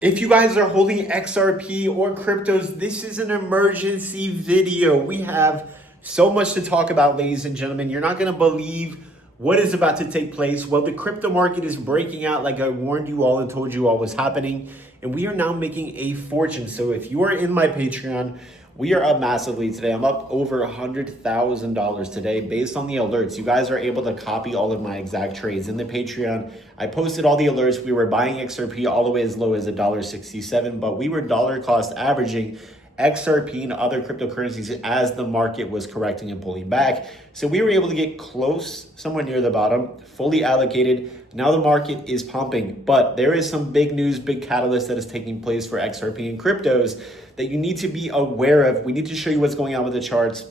If you guys are holding XRP or cryptos, this is an emergency video. We have so much to talk about, ladies and gentlemen. You're not going to believe what is about to take place. Well, the crypto market is breaking out like I warned you all and told you all was happening. And we are now making a fortune. So if you are in my Patreon, we are up massively today. I'm up over $100,000 today based on the alerts. You guys are able to copy all of my exact trades in the Patreon. I posted all the alerts. We were buying XRP all the way as low as $1.67, but we were dollar cost averaging XRP and other cryptocurrencies as the market was correcting and pulling back. So we were able to get close, somewhere near the bottom, fully allocated. Now the market is pumping, but there is some big news, big catalyst that is taking place for XRP and cryptos that you need to be aware of. We need to show you what's going on with the charts.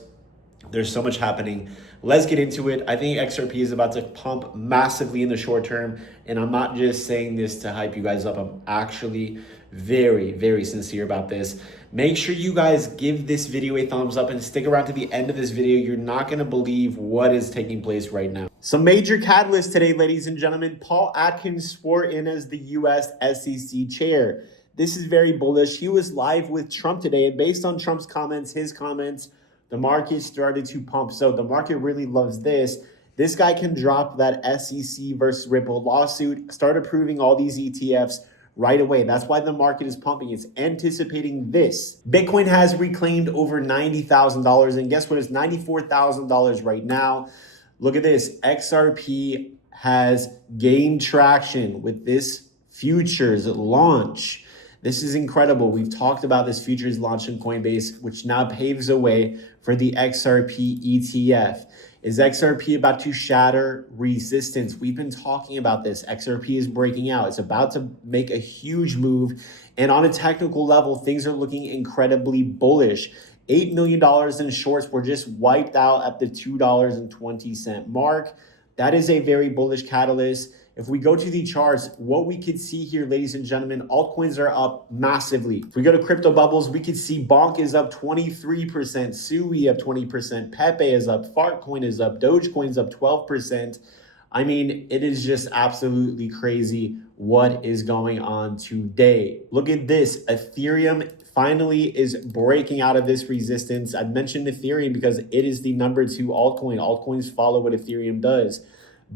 There's so much happening. Let's get into it. I think XRP is about to pump massively in the short term. And I'm not just saying this to hype you guys up. I'm actually very, very sincere about this. Make sure you guys give this video a thumbs up and stick around to the end of this video. You're not going to believe what is taking place right now. Some major catalysts today, ladies and gentlemen. Paul Atkins swore in as the US SEC chair. This is very bullish. He was live with Trump today, and based on Trump's comments, his comments, the market started to pump. So the market really loves this. This guy can drop that SEC versus Ripple lawsuit, start approving all these ETFs right away. That's why the market is pumping. It's anticipating this. Bitcoin has reclaimed over $90,000, and guess what? It's $94,000 right now. Look at this. XRP has gained traction with this futures launch. This is incredible. We've talked about this futures launch in Coinbase, which now paves the way for the XRP ETF. Is XRP about to shatter resistance? We've been talking about this. XRP is breaking out. It's about to make a huge move. And on a technical level, things are looking incredibly bullish. $8 million in shorts were just wiped out at the $2.20 mark. That is a very bullish catalyst. If we go to the charts, what we could see here, ladies and gentlemen, altcoins are up massively. If we go to crypto bubbles, we could see Bonk is up 23%, Sui up 20%, Pepe is up, Fartcoin is up, Dogecoin's up 12%. I mean, it is just absolutely crazy what is going on today. Look at this. Ethereum finally is breaking out of this resistance. I mentioned Ethereum because it is the number 2 altcoin. Altcoins follow what Ethereum does.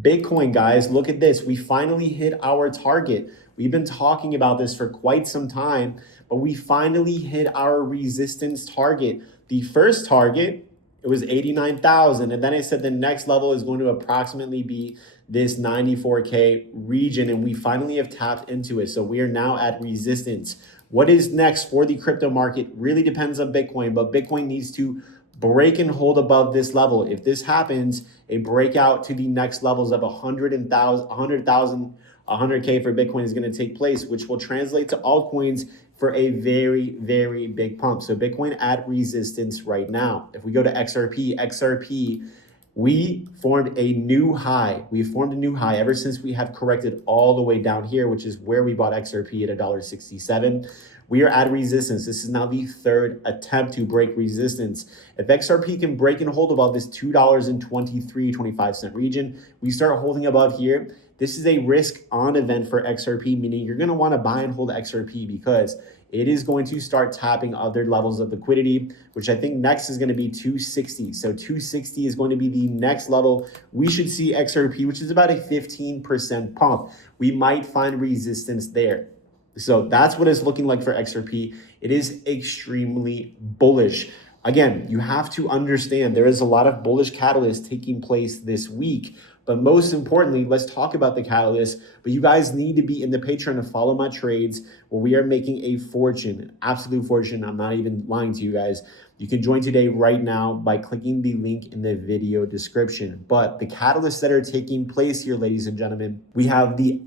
Bitcoin, guys, look at this. We finally hit our target. We've been talking about this for quite some time, but we finally hit our resistance target. The first target, it was 89,000. And then I said the next level is going to approximately be this 94K region. And we finally have tapped into it. So we are now at resistance. What is next for the crypto market really depends on Bitcoin, but Bitcoin needs to break and hold above this level. If this happens, a breakout to the next levels of 100,000, 100K for Bitcoin is going to take place, which will translate to altcoins for a very, very big pump. So Bitcoin at resistance right now. If we go to XRP, we formed a new high. We formed a new high ever since we have corrected all the way down here, which is where we bought XRP at $1.67. We are at resistance. This is now the third attempt to break resistance. If XRP can break and hold above this $2.2325 region, we start holding above here. This is a risk on event for XRP, meaning you're going to want to buy and hold XRP because it is going to start tapping other levels of liquidity, which I think next is going to be 260. So 260 is going to be the next level. We should see XRP, which is about a 15% pump. We might find resistance there. So that's what it's looking like for XRP. It is extremely bullish. Again, you have to understand there is a lot of bullish catalysts taking place this week. But most importantly, let's talk about the catalyst. But you guys need to be in the Patreon to follow my trades where we are making a fortune, absolute fortune. I'm not even lying to you guys. You can join today right now by clicking the link in the video description. But the catalysts that are taking place here, ladies and gentlemen, we have the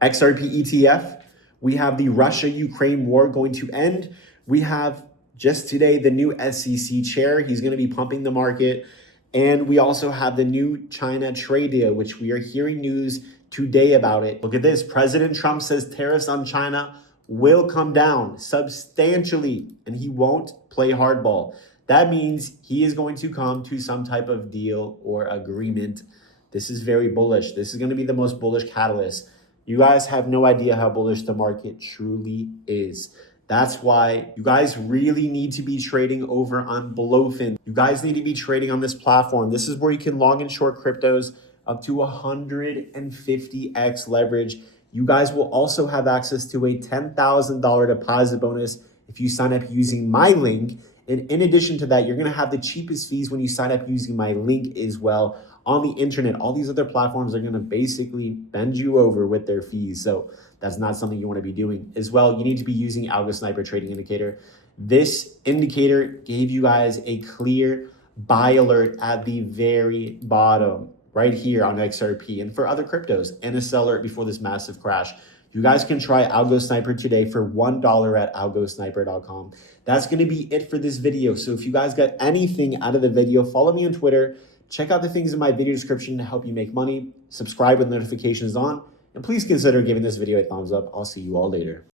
XRP ETF. We have the Russia-Ukraine war going to end. We have just today the new SEC chair. He's going to be pumping the market. And we also have the new China trade deal, which we are hearing news today about it. Look at this. President Trump says tariffs on China will come down substantially, and he won't play hardball. That means he is going to come to some type of deal or agreement. This is very bullish. This is going to be the most bullish catalyst. You guys have no idea how bullish the market truly is. That's why you guys really need to be trading over on Blowfin. You guys need to be trading on this platform. This is where you can long and short cryptos up to 150x leverage. You guys will also have access to a $10,000 deposit bonus if you sign up using my link. And in addition to that, you're going to have the cheapest fees when you sign up using my link as well. On the internet, all these other platforms are going to basically bend you over with their fees. So that's not something you want to be doing. As well, you need to be using ALGOSNIPER trading indicator. This indicator gave you guys a clear buy alert at the very bottom right here on XRP and for other cryptos, and a sell alert before this massive crash. You guys can try ALGOSNIPER today for $1 at algosniper.com. That's going to be it for this video. So if you guys got anything out of the video, follow me on Twitter. Check out the things in my video description to help you make money. Subscribe with notifications on. And please consider giving this video a thumbs up. I'll see you all later.